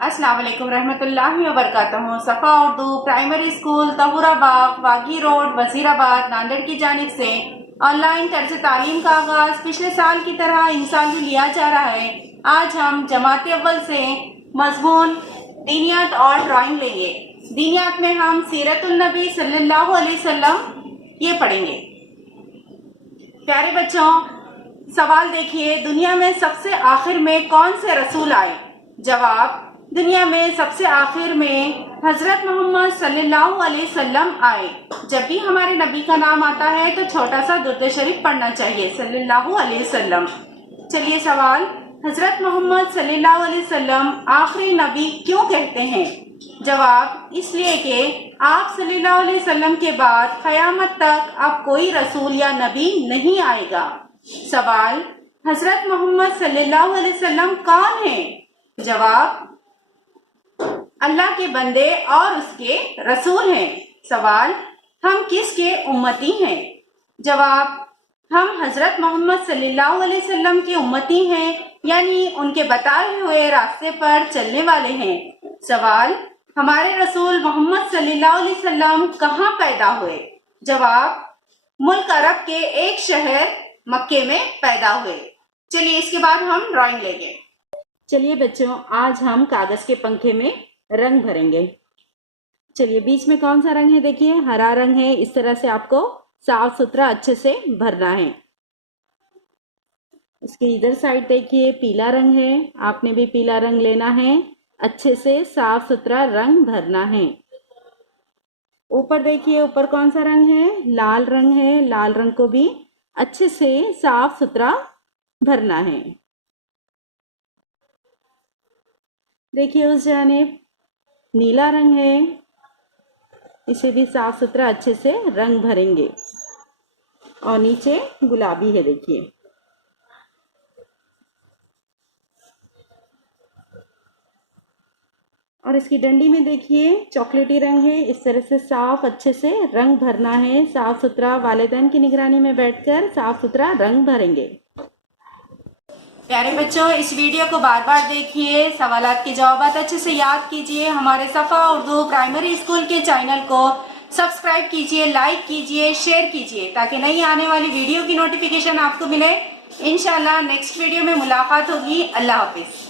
السلام علیکم رحمۃ اللہ وبرکاتہ۔ صفا اردو پرائمری اسکول طہورہ باغ واگی روڈ وزیر آباد ناندیڑ کی جانب سے آن لائن طرز تعلیم کا آغاز پچھلے سال کی طرح ان سال بھی لیا جا رہا ہے۔ آج ہم جماعت اول سے مضمون دینیات اور ڈرائنگ لیں گے۔ دینیات میں ہم سیرت النبی صلی اللہ علیہ وسلم یہ پڑھیں گے۔ پیارے بچوں، سوال دیکھیے، دنیا میں سب سے آخر میں کون سے رسول آئے؟ جواب، دنیا میں سب سے آخر میں حضرت محمد صلی اللہ علیہ وسلم آئے۔ جب بھی ہمارے نبی کا نام آتا ہے تو چھوٹا سا درود شریف پڑھنا چاہیے، صلی اللہ علیہ وسلم۔ چلیے سوال، حضرت محمد صلی اللہ علیہ وسلم آخری نبی کیوں کہتے ہیں؟ جواب، اس لیے کہ آپ صلی اللہ علیہ وسلم کے بعد قیامت تک اب کوئی رسول یا نبی نہیں آئے گا۔ سوال، حضرت محمد صلی اللہ علیہ وسلم کون ہیں؟ جواب، اللہ کے بندے اور اس کے رسول ہیں۔ سوال، ہم کس کے امتی ہیں؟ جواب، ہم حضرت محمد صلی اللہ علیہ وسلم کے امتی ہیں، یعنی ان کے بتائے ہوئے راستے پر چلنے والے ہیں۔ سوال، ہمارے رسول محمد صلی اللہ علیہ وسلم کہاں پیدا ہوئے؟ جواب، ملک عرب کے ایک شہر مکے میں پیدا ہوئے۔ چلیے اس کے بعد ہم ڈرائنگ لیں گے۔ چلیے بچوں، آج ہم کاغذ کے پنکھے میں رنگ بھریں گے۔ چلیے بیچ میں کون سا رنگ ہے؟ دیکھیے ہرا رنگ ہے۔ اس طرح سے آپ کو صاف ستھرا اچھے سے بھرنا ہے۔ اس کے ادھر سائڈ دیکھیے پیلا رنگ ہے، آپ نے بھی پیلا رنگ لینا ہے، اچھے سے صاف ستھرا رنگ بھرنا ہے۔ اوپر دیکھیے اوپر کون سا رنگ ہے؟ لال رنگ ہے، لال رنگ کو بھی اچھے سے صاف ستھرا بھرنا ہے۔ دیکھیے اس جانب نیلا رنگ ہے، اسے بھی صاف ستھرا اچھے سے رنگ بھریں گے۔ اور نیچے گلابی ہے دیکھیے۔ اور اس کی ڈنڈی میں دیکھیے چاکلیٹی رنگ ہے، اس طرح سے صاف اچھے سے رنگ بھرنا ہے، صاف ستھرا والدین کی نگرانی میں بیٹھ کر صاف ستھرا رنگ بھریں گے۔ پیارے بچوں، اس ویڈیو کو بار بار دیکھیے، سوالات کے جوابات اچھے سے یاد کیجیے، ہمارے صفا اردو پرائمری اسکول کے چینل کو سبسکرائب کیجیے، لائک کیجیے، شیئر کیجیے تاکہ نئی آنے والی ویڈیو کی نوٹیفیکیشن آپ کو ملے۔ انشاءاللہ نیکسٹ ویڈیو میں ملاقات ہوگی۔ اللہ حافظ۔